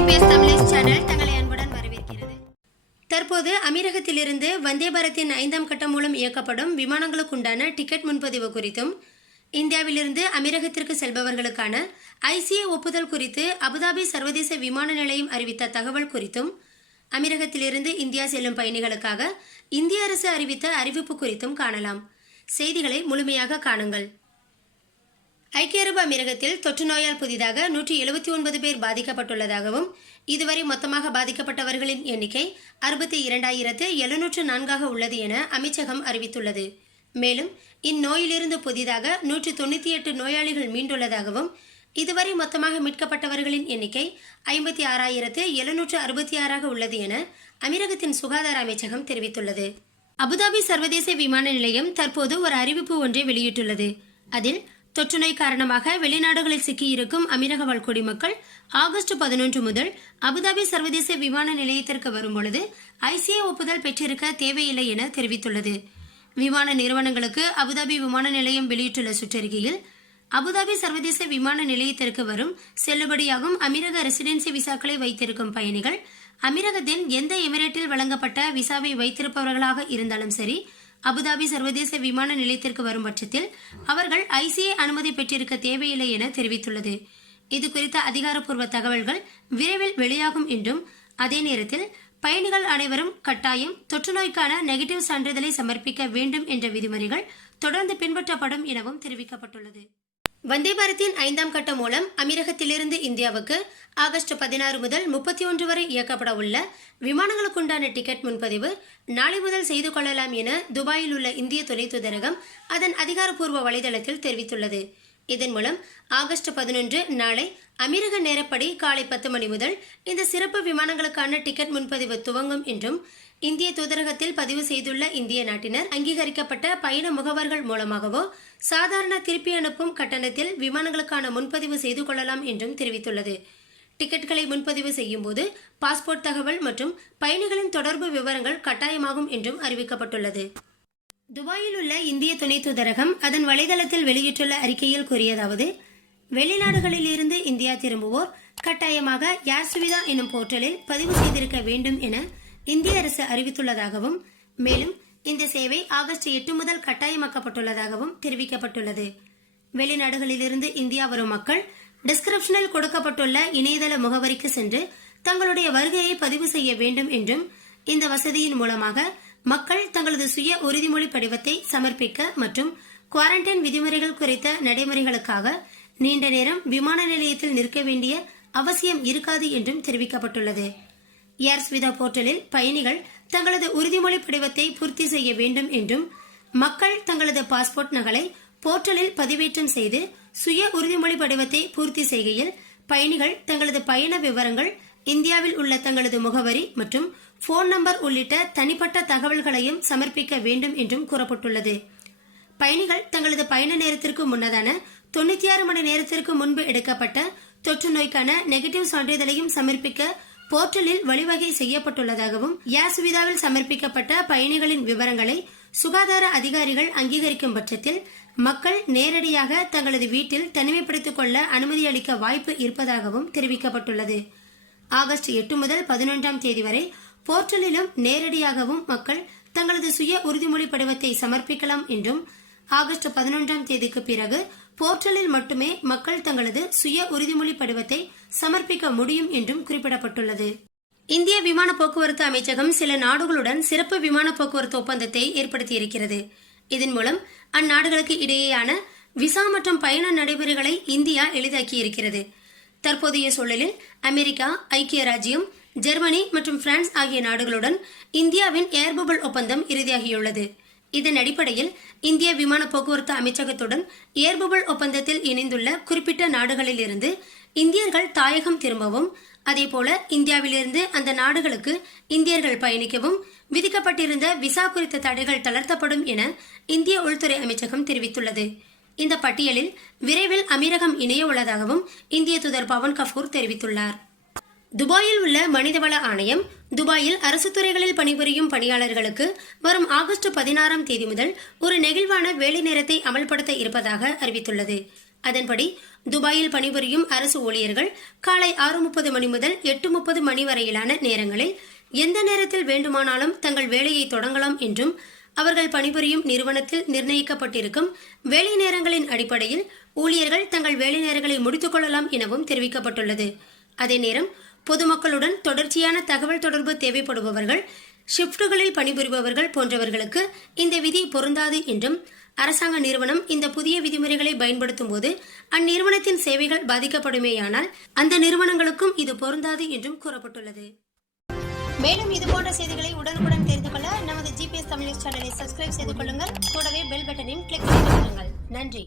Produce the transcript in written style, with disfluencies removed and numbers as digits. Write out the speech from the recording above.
GPS Tamil channel தங்களை அன்புடன் வரவேற்கிறது. தற்போது அமீரகத்திலிருந்து வந்தே பாரத்தின் 5ஆம் கட்டம் மூலம் இயக்கப்படும் விமானங்களுக்குண்டான டிக்கெட் முன்பதிவு குறித்தும், இந்தியாவிலிருந்து அமீரகத்திற்கு செல்பவர்களுக்கான ICA ஒப்புதல் குறித்து அபுதாபி சர்வதேச விமான நிலையம் அறிவித்த தகவல் குறித்தும், அமீரகத்திலிருந்து இந்தியா செல்லும் பயணிகளுக்காக இந்திய அரசு அறிவித்த அறிவிப்பு குறித்தும் காணலாம். செய்திகளை முழுமையாக காணுங்கள். ஐக்கிய அரபு அமீரகத்தில் தொற்று நோயால் புதிதாக 179 பேர் பாதிக்கப்பட்டுள்ளதாகவும், இதுவரை மொத்தமாக பாதிக்கப்பட்டவர்களின் எண்ணிக்கை 62,704 உள்ளது என அமைச்சகம் அறிவித்துள்ளது. மேலும் இந்நோயிலிருந்து புதிதாக 198 நோயாளிகள் மீண்டுள்ளதாகவும், இதுவரை மொத்தமாக மீட்கப்பட்டவர்களின் எண்ணிக்கை 56,766 உள்ளது என அமீரகத்தின் சுகாதார அமைச்சகம் தெரிவித்துள்ளது. அபுதாபி சர்வதேச விமான நிலையம் தற்போது ஒரு அறிவிப்பு ஒன்றை வெளியிட்டுள்ளது. அதில் தொற்றுநோய் காரணமாக வெளிநாடுகளில் சிக்கியிருக்கும் அமீரக வாழ் குடிமக்கள் ஆகஸ்ட் 11 முதல் அபுதாபி சர்வதேச விமான நிலையத்திற்கு வரும்பொழுது ICA ஒப்புதல் பெற்றிருக்க தேவையில்லை என தெரிவித்துள்ளது. விமான நிறுவனங்களுக்கு அபுதாபி விமான நிலையம் வெளியிட்டுள்ள சுற்றறிக்கையில், அபுதாபி சர்வதேச விமான நிலையத்திற்கு வரும் செல்லுபடியாகும் அமீரக ரெசிடென்சி விசாக்களை வைத்திருக்கும் பயணிகள் அமீரகத்தின் எந்த எமிரேட்டில் வழங்கப்பட்ட விசாவை வைத்திருப்பவர்களாக இருந்தாலும் சரி, அபுதாபி சர்வதேச விமான நிலையத்திற்கு வரும் பட்சத்தில் அவர்கள் ICA அனுமதி பெற்றிருக்க தேவையில்லை என தெரிவித்துள்ளது. இது குறித்த அதிகாரப்பூர்வ தகவல்கள் விரைவில் வெளியாகும் என்றும், அதே நேரத்தில் பயணிகள் அனைவரும் கட்டாயம் தொற்று நோய்க்கான நெகட்டிவ் சான்றிதழை சமர்ப்பிக்க வேண்டும் என்ற விதிமுறைகள் தொடர்ந்து பின்பற்றப்படும் எனவும் தெரிவிக்கப்பட்டுள்ளது. வந்தே பாரத்தின் 5ஆம் கட்டம் மூலம் அமீரகத்திலிருந்து இந்தியாவுக்கு ஆகஸ்ட் 16 முதல் 31 வரை இயக்கப்பட உள்ள விமானங்களுக்குண்டான டிக்கெட் முன்பதிவு நாளை முதல் செய்து கொள்ளலாம் என துபாயில் உள்ள இந்திய துணை தூதரகம் அதன் அதிகாரப்பூர்வ வலைதளத்தில் தெரிவித்துள்ளது. இதன் மூலம் ஆகஸ்ட் 11 நாளை அமீரக நேரப்படி காலை 10 மணி முதல் இந்த சிறப்பு விமானங்களுக்கான டிக்கெட் முன்பதிவு துவங்கும் என்றும், இந்திய தூதரகத்தில் பதிவு செய்துள்ள இந்திய நாட்டினர் அங்கீகரிக்கப்பட்ட பயண முகவர்கள் மூலமாகவோ சாதாரண திருப்பி அனுப்பும் கட்டணத்தில் விமானங்களுக்கான முன்பதிவு செய்து கொள்ளலாம் என்றும் தெரிவித்துள்ளது. டிக்கெட்களை முன்பதிவு செய்யும் போது பாஸ்போர்ட் தகவல் மற்றும் பயணிகளின் தொடர்பு விவரங்கள் கட்டாயமாகும் என்றும் அறிவிக்கப்பட்டுள்ளது. துபாயில் உள்ள இந்திய துணை தூதரகம் அதன் வலைதளத்தில் வெளியிட்டுள்ள அறிக்கையில் கூறியதாவது, வெளிநாடுகளில் இருந்து இந்தியா திரும்புவோர் கட்டாயமாக ஏர் சுவிதா எனும் போர்ட்டலில் பதிவு செய்திருக்க வேண்டும் என இந்திய அரசு அறிவித்துள்ளதாகவும், மேலும் இந்த சேவை ஆகஸ்ட் 8 முதல் கட்டாயமாக்கப்பட்டுள்ளதாகவும் தெரிவிக்கப்பட்டுள்ளது. வெளிநாடுகளிலிருந்து இந்தியா வரும் மக்கள் டிஸ்கிரிப்ஷனில் கொடுக்கப்பட்டுள்ள இணையதள முகவரிக்கு சென்று தங்களுடைய வருகையை பதிவு செய்ய வேண்டும் என்றும், இந்த வசதியின் மூலமாக மக்கள் தங்களது சுய உறுதிமொழி படிவத்தை சமர்ப்பிக்க மற்றும் குவாரண்டைன் விதிமுறைகள் குறித்த நடைமுறைகளுக்காக நீண்ட நேரம் விமான நிலையத்தில் நிற்க வேண்டிய அவசியம் இருக்காது என்றும் தெரிவிக்கப்பட்டுள்ளது. ஏர் சுவிதா போர்ட்டலில் பயணிகள் தங்களது உறுதிமொழி படிவத்தை பூர்த்தி செய்ய வேண்டும் என்றும், மக்கள் தங்களது பாஸ்போர்ட் நகலை போர்ட்டலில் பதிவேற்றம் செய்து சுய உறுதிமொழி படிவத்தை பூர்த்தி செய்கையில் பயணிகள் தங்களது பயண விவரங்கள், இந்தியாவில் உள்ள தங்களது முகவரி மற்றும் போன் நம்பர் உள்ளிட்ட தனிப்பட்ட தகவல்களையும் சமர்ப்பிக்க வேண்டும் என்றும் கூறப்பட்டுள்ளது. பயணிகள் தங்களது பயண நேரத்திற்கு முன்னதான 96 மணி நேரத்திற்கு முன்பு எடுக்கப்பட்ட தொற்று நோய்க்கான நெகட்டிவ் சான்றிதழையும் சமர்ப்பிக்க போர்ட்டலில் வழிவகை செய்யப்பட்டுள்ளதாகவும், ஏர் சுவிதாவில் சமர்ப்பிக்கப்பட்ட பயணிகளின் விவரங்களை சுகாதார அதிகாரிகள் அங்கீகரிக்கும் பட்சத்தில் மக்கள் நேரடியாக தங்களது வீட்டில் தனிமைப்படுத்திக் கொள்ள அனுமதி அளிக்க வாய்ப்பு இருப்பதாகவும் தெரிவிக்கப்பட்டுள்ளது. ஆகஸ்ட் 8 முதல் 11ஆம் தேதி வரை போர்ட்டலிலும் நேரடியாகவும் மக்கள் தங்களது சுய உறுதிமொழி படிவத்தை சமர்ப்பிக்கலாம் என்றும், ஆகஸ்ட் 11ஆம் தேதிக்கு பிறகு போர்ட்டலில் மட்டுமே மக்கள் தங்களது சுய உறுதிமொழி படிவத்தை சமர்ப்பிக்க முடியும் என்றும் குறிப்பிடப்பட்டுள்ளது. இந்திய விமான போக்குவரத்து அமைச்சகம் சில நாடுகளுடன் சிறப்பு விமான போக்குவரத்து ஒப்பந்தத்தை ஏற்படுத்தியிருக்கிறது. இதன் மூலம் அந்நாடுகளுக்கு இடையேயான விசா மற்றும் பயண நடைமுறைகளை இந்தியா எளிதாக்கியிருக்கிறது. தற்போதைய சூழலில் அமெரிக்கா, ஐக்கிய ராஜ்யம், ஜெர்மனி மற்றும் பிரான்ஸ் ஆகிய நாடுகளுடன் இந்தியாவின் ஏர் பபிள் ஒப்பந்தம் இறுதியாகியுள்ளது. இதன் அடிப்படையில் இந்திய விமான போக்குவரத்து அமைச்சகத்துடன் ஏர் பபிள் ஒப்பந்தத்தில் இணைந்துள்ள குறிப்பிட்ட நாடுகளில் இருந்து இந்தியர்கள் தாயகம் திரும்பவும், அதேபோல இந்தியாவிலிருந்து அந்த நாடுகளுக்கு இந்தியர்கள் பயணிக்கவும் விதிக்கப்பட்டிருந்த விசா குறித்த தடைகள் தளர்த்தப்படும் என இந்திய உள்துறை அமைச்சகம் தெரிவித்துள்ளது. இந்த பட்டியலில் விரைவில் அமீரகம் இணைய உள்ளதாகவும் இந்திய தூதர் பவன் கபூர் தெரிவித்துள்ளார். துபாயில் உள்ள மனிதவள ஆணையம் துபாயில் அரசு துறைகளில் பணிபுரியும் பணியாளர்களுக்கு வரும் ஆகஸ்ட் 16ஆம் தேதி முதல் ஒரு நெகிழ்வான வேலை நேரத்தை அமல்படுத்த இருப்பதாக அறிவித்துள்ளது. அதன்படி துபாயில் பணிபுரியும் அரசு ஊழியர்கள் காலை 6:30 மணி முதல் 8:30 மணி வரையிலான நேரங்களில் எந்த நேரத்தில் வேண்டுமானாலும் தங்கள் வேலையை தொடங்கலாம் என்றும் அவர்கள் பணிபுரியும் நிறுவனத்தில் நிர்ணயிக்கப்பட்டிருக்கும் வேலை நேரங்களின் அடிப்படையில் ஊழியர்கள் தங்கள் வேலை நேரங்களை முடித்துக் கொள்ளலாம் எனவும் தெரிவிக்கப்பட்டுள்ளது. அதே நேரம் பொதுமக்களுடன் தொடர்ச்சியான தகவல் தொடர்பு தேவைப்படுபவர்கள், ஷிப்டுகளில் பணிபுரிபவர்கள் போன்றவர்களுக்கு இந்த விதி பொருந்தாது என்றும், அரசாங்க நிறுவனம் இந்த புதிய விதிமுறைகளை பயன்படுத்தும் போது அந்நிறுவனத்தின் சேவைகள் பாதிக்கப்படுமேயானால் அந்த நிறுவனங்களுக்கும் இது பொருந்தாது என்றும் கூறப்பட்டுள்ளது. மேலும் இதுபோன்ற செய்திகளை உடனுக்குடன் தெரிந்து கொள்ள நமது GPS தமிழ் சேனலை சப்ஸ்கிரைப் செய்து கொள்ளுங்கள். கூடவே பெல் பட்டனையும் கிளிக் செய்து கொள்ளுங்கள். நன்றி.